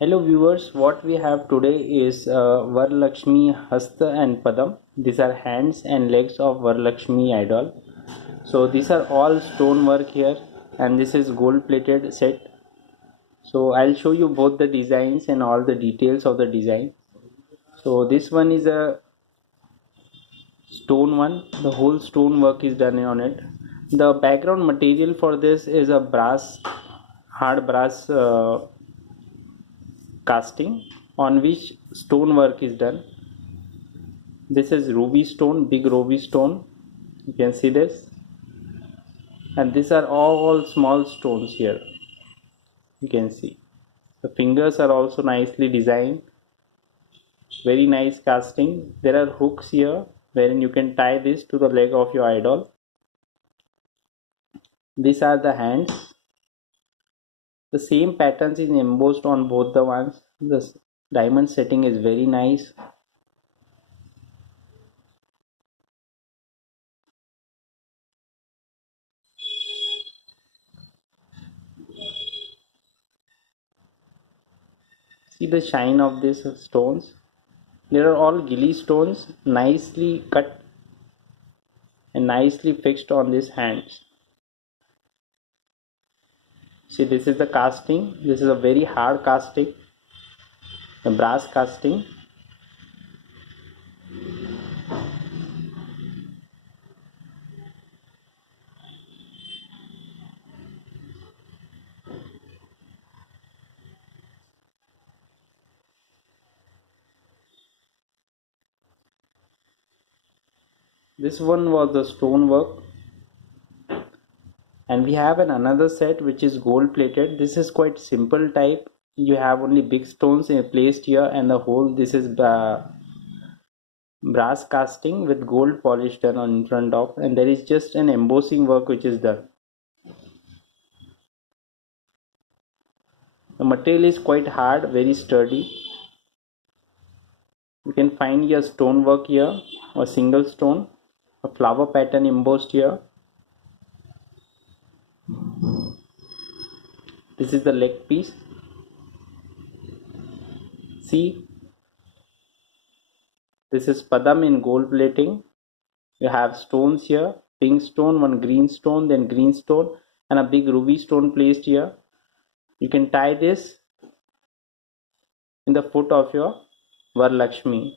Hello viewers, what we have today is Varalakshmi Hasta and Padam. These are hands and legs of Varalakshmi idol. So these are all stone work here, and this is gold plated set. So I'll show you both the designs and all the details of the design. So this one is a stone one. The whole stone work is done on it. The background material for this is a hard brass casting on which stone work is done. This is ruby stone, big ruby stone. You can see this, and these are all small stones here. You can see the fingers are also nicely designed, very nice casting. There are hooks here wherein you can tie this to the leg of your idol. These are the hands. The same patterns is embossed on both the ones. The diamond setting is very nice. See the shine of these stones. They are all gilly stones, nicely cut and nicely fixed on these hands. See, this is the casting. This is a very hard casting, the brass casting. This one was the stone work, and we have another set which is gold plated. This is quite simple type. You have only big stones placed here, and the whole this is brass casting with gold polish done on in front of, and there is just an embossing work which is done. The material is quite hard, very sturdy. You can find here stone work here, a single stone, a flower pattern embossed here. This is the leg piece. See, this is Padam in gold plating. You have stones here, pink stone, one green stone, then green stone, and a big ruby stone placed here. You can tie this in the foot of your Varalakshmi.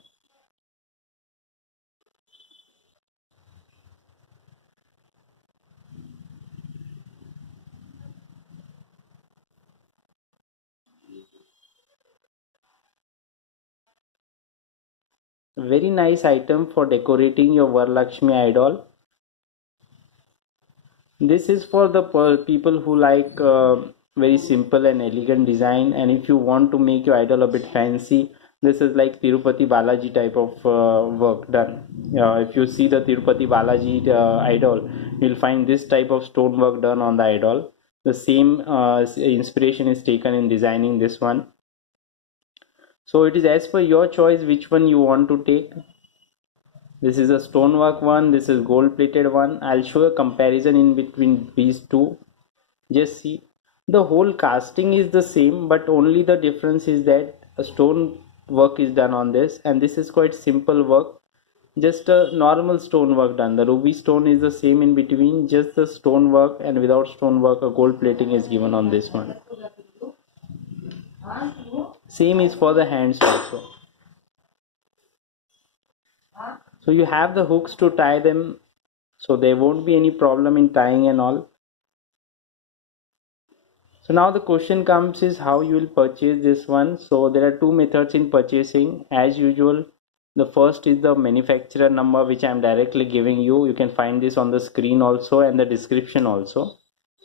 Very nice item for decorating your Varalakshmi idol. This is for the people who like very simple and elegant design, and if you want to make your idol a bit fancy, this is like Tirupati Balaji type of work done. If you see the Tirupati Balaji idol, you'll find this type of stone work done on the idol. The same inspiration is taken in designing this one. So it is as per your choice which one you want to take. This is a stonework one, this is gold plated one. I'll show a comparison in between these two. Just see, the whole casting is the same, but only the difference is that a stone work is done on this, and this is quite simple work, just a normal stone work done. The ruby stone is the same in between, just the stone work, and without stone work a gold plating is given on this one. Same is for the hands also. So you have the hooks to tie them, so there won't be any problem in tying and all. So now the question comes is how you will purchase this one. So there are two methods in purchasing as usual. The first is the manufacturer number, which I am directly giving you. You can find this on the screen also and the description also.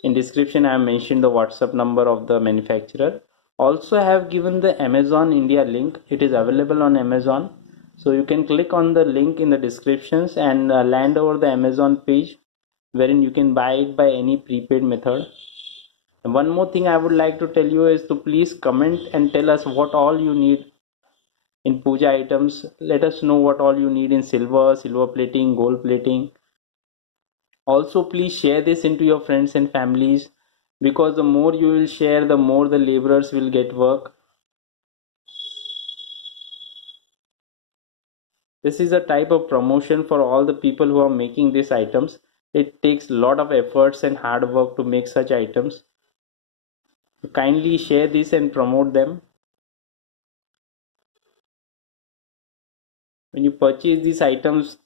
In description I have mentioned the WhatsApp number of the manufacturer. Also I have given the Amazon India link. It is available on Amazon. So you can click on the link in the descriptions and land over the Amazon page, wherein you can buy it by any prepaid method. One more thing I would like to tell you is to please comment and tell us what all you need in puja items. Let us know what all you need in silver plating, gold plating. Also please share this into your friends and families, because the more you will share, the more the laborers will get work. This is a type of promotion for all the people who are making these items. It takes a lot of efforts and hard work to make such items. Kindly share this and promote them. When you purchase these items,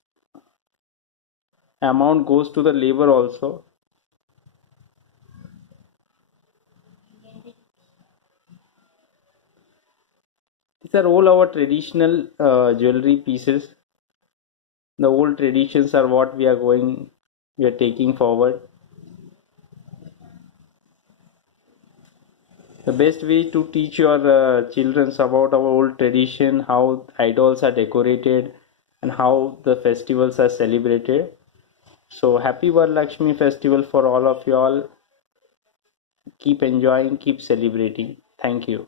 amount goes to the labor also. These are all our traditional jewelry pieces. The old traditions are what we are taking forward. The best way to teach your children about our old tradition, how idols are decorated, and how the festivals are celebrated. So happy Varalakshmi festival for all of you all. Keep enjoying, keep celebrating. Thank you.